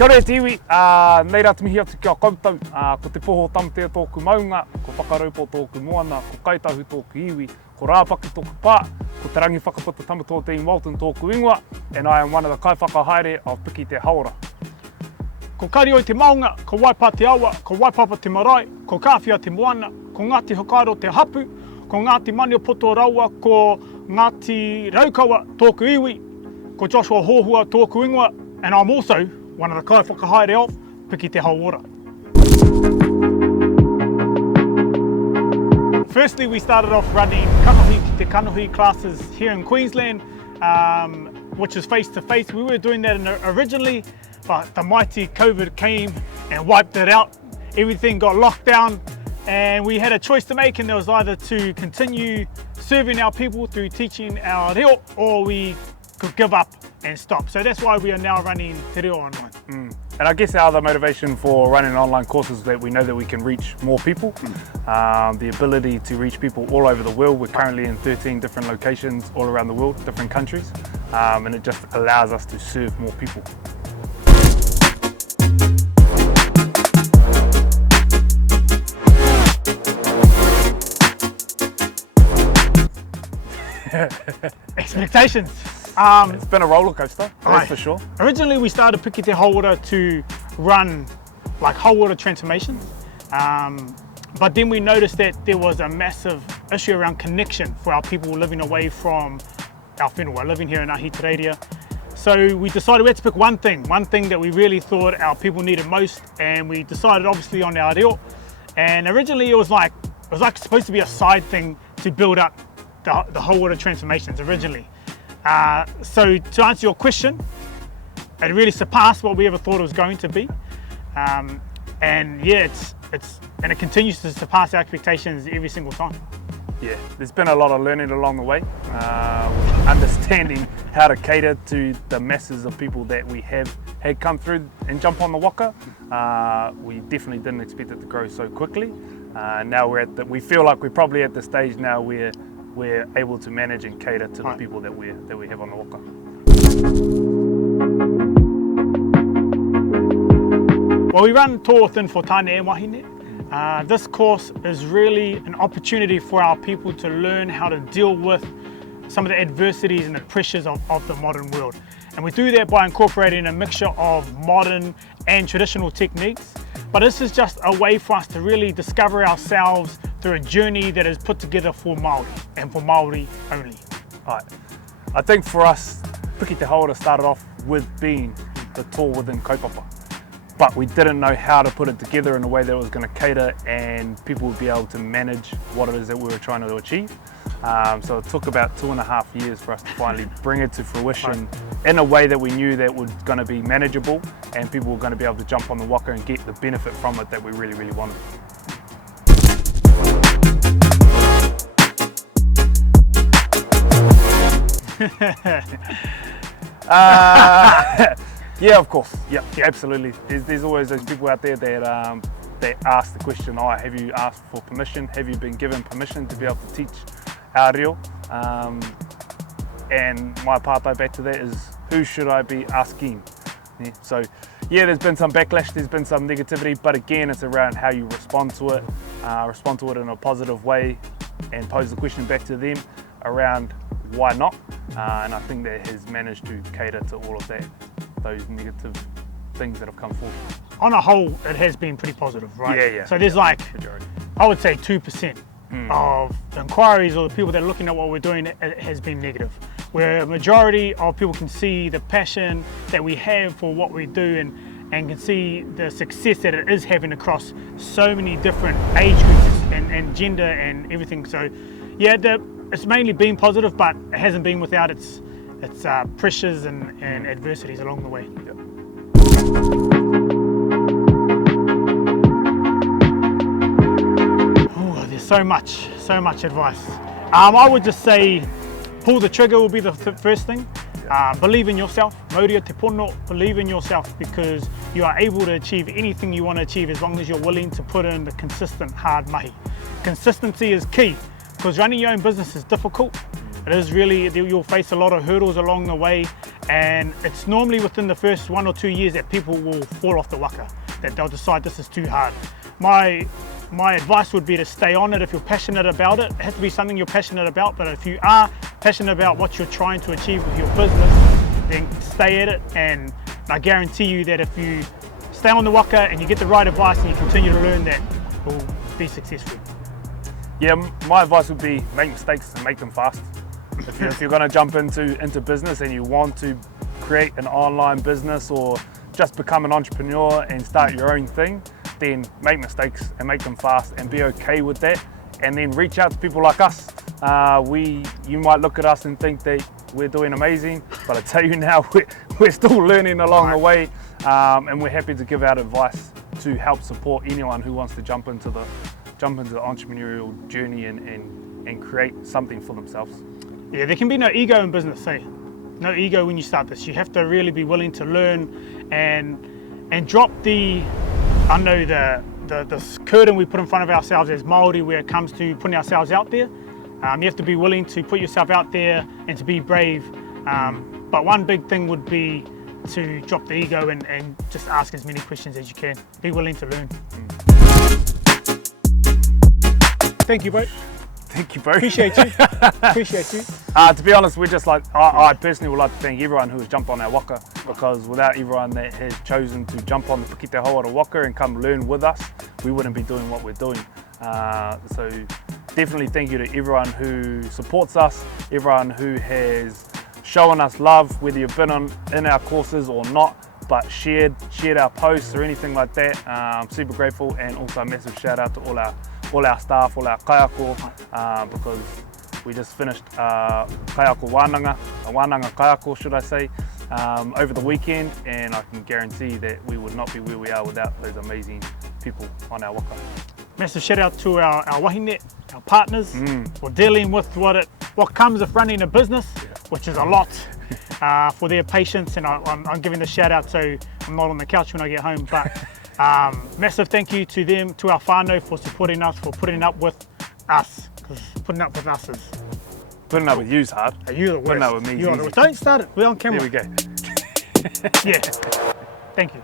Kia ora te iwi, nei rā te mihi atu kia koutou, ko te poho tamatea tōku maunga, ko whakaraupo tōku moana, ko kaitahu tōku iwi, ko rāpaki tōku pā, ko te rangi whakaputa tamatua te Walton tōku ingoa, and I am one of the kaiwhakahaere of Piki te Hauora. Ko kari o te maunga, ko waipa te awa, ko waipapa te marae, ko kāwhia te moana, ko Ngāti Hokairo te hapu, ko Ngāti Maniopoto Raua, ko Ngāti Raukawa tōku iwi, ko Joshua Hohua tōku ingoa, and I'm also one of the kaiwhakahaere of Piki te Hauora. Firstly, we started off running kanohi ki te kanohi classes here in Queensland, which is face-to-face. We were doing that originally, but the mighty COVID came and wiped it out. Everything got locked down, and we had a choice to make, and there was either to continue serving our people through teaching our reo, or we could give up and stop. So that's why we are now running te reo online. And I guess our other motivation for running online courses is that we know that we can reach more people. The ability to reach people all over the world. We're currently in 13 different locations all around the world, different countries, and it just allows us to serve more people. Expectations. It's been a roller coaster, that's for sure. Originally we started Piki te Hauora to run like Hauora transformations, but then we noticed that there was a massive issue around connection for our people living away from our whenua, living here in Ahitereiria. So we decided we had to pick one thing that we really thought our people needed most, and we decided obviously on our reo. And originally it was like supposed to be a side thing to build up the Hauora transformations originally. So to answer your question, it really surpassed what we ever thought it was going to be, and yeah, it continues to surpass our expectations every single time. Yeah, there's been a lot of learning along the way, understanding how to cater to the masses of people that we have had come through and jump on the waka. We definitely didn't expect it to grow so quickly. Now we feel like we're probably at the stage now where we're able to manage and cater to the people that we have on the waka. Well, we run Tō Within for Tāne e Wahine. This course is really an opportunity for our people to learn how to deal with some of the adversities and the pressures of the modern world. And we do that by incorporating a mixture of modern and traditional techniques. But this is just a way for us to really discover ourselves through a journey that is put together for Māori and for Māori only. Right. I think for us, Piki te Hauora started off with being the tō within kaupapa. But we didn't know how to put it together in a way that was going to cater and people would be able to manage what it is that we were trying to achieve. So it took about 2.5 years for us to finally bring it to fruition in a way that we knew that was going to be manageable and people were going to be able to jump on the waka and get the benefit from it that we really, really wanted. Yeah, of course. Yeah, absolutely. There's always those people out there that ask the question, have you asked for permission? Have you been given permission to be able to teach our reo? And my partai back to that is, who should I be asking? Yeah, so yeah, there's been some backlash, there's been some negativity, but again, it's around how you respond to it in a positive way and pose the question back to them around why not? And I think that has managed to cater to all of that, those negative things that have come forward. On a whole, it has been pretty positive, right? Yeah. So there's majority. I would say 2% of the inquiries or the people that are looking at what we're doing, it has been negative. Where a majority of people can see the passion that we have for what we do and can see the success that it is having across so many different age groups and gender and everything. So yeah, it's mainly been positive, but it hasn't been without its pressures and adversities along the way. Yep. Oh, there's so much advice. I would just say, pull the trigger will be the first thing. Believe in yourself. Mauria te pono, believe in yourself, because you are able to achieve anything you want to achieve as long as you're willing to put in the consistent hard mahi. Consistency is key, because running your own business is difficult, It is really, you'll face a lot of hurdles along the way, and it's normally within the first 1 or 2 years that people will fall off the waka, that they'll decide this is too hard. My advice would be to stay on it if you're passionate about it. It has to be something you're passionate about, but if you are passionate about what you're trying to achieve with your business, then stay at it, and I guarantee you that if you stay on the waka and you get the right advice and you continue to learn, that you'll be successful. Yeah, my advice would be make mistakes and make them fast. If you're going to jump into business and you want to create an online business or just become an entrepreneur and start your own thing, then make mistakes and make them fast and be okay with that, and then reach out to people like us. You might look at us and think that we're doing amazing, but I tell you now, we're still learning along the way, and we're happy to give out advice to help support anyone who wants to jump into the entrepreneurial journey and create something for themselves. Yeah, there can be no ego in business, eh? No ego when you start this. You have to really be willing to learn and drop the, I know the curtain we put in front of ourselves as Māori where it comes to putting ourselves out there. You have to be willing to put yourself out there and to be brave. But one big thing would be to drop the ego and just ask as many questions as you can. Be willing to learn. Thank you, bro. Thank you, bro. Appreciate you. Appreciate you. To be honest, we're just like, I personally would like to thank everyone who has jumped on our waka, because without everyone that has chosen to jump on the Piki Hauora waka and come learn with us, we wouldn't be doing what we're doing. So definitely thank you to everyone who supports us, everyone who has shown us love, whether you've been in our courses or not, but shared our posts or anything like that. I'm super grateful, and also a massive shout out to all our staff, all our kaiako, because we just finished kaiako wānanga, a wānanga kaiako should I say, over the weekend, and I can guarantee that we would not be where we are without those amazing people on our waka. Massive shout out to our wahine, our partners, for dealing with what comes with running a business, which is a lot, for their patience, and I'm giving the shout out so I'm not on the couch when I get home. But massive thank you to them, to our whānau, for supporting us, for putting up with us, because putting up with us is... Putting up with you's hard. You're the worst. Putting up with me is easy. Don't start it, we're on camera. There we go. Yeah, thank you.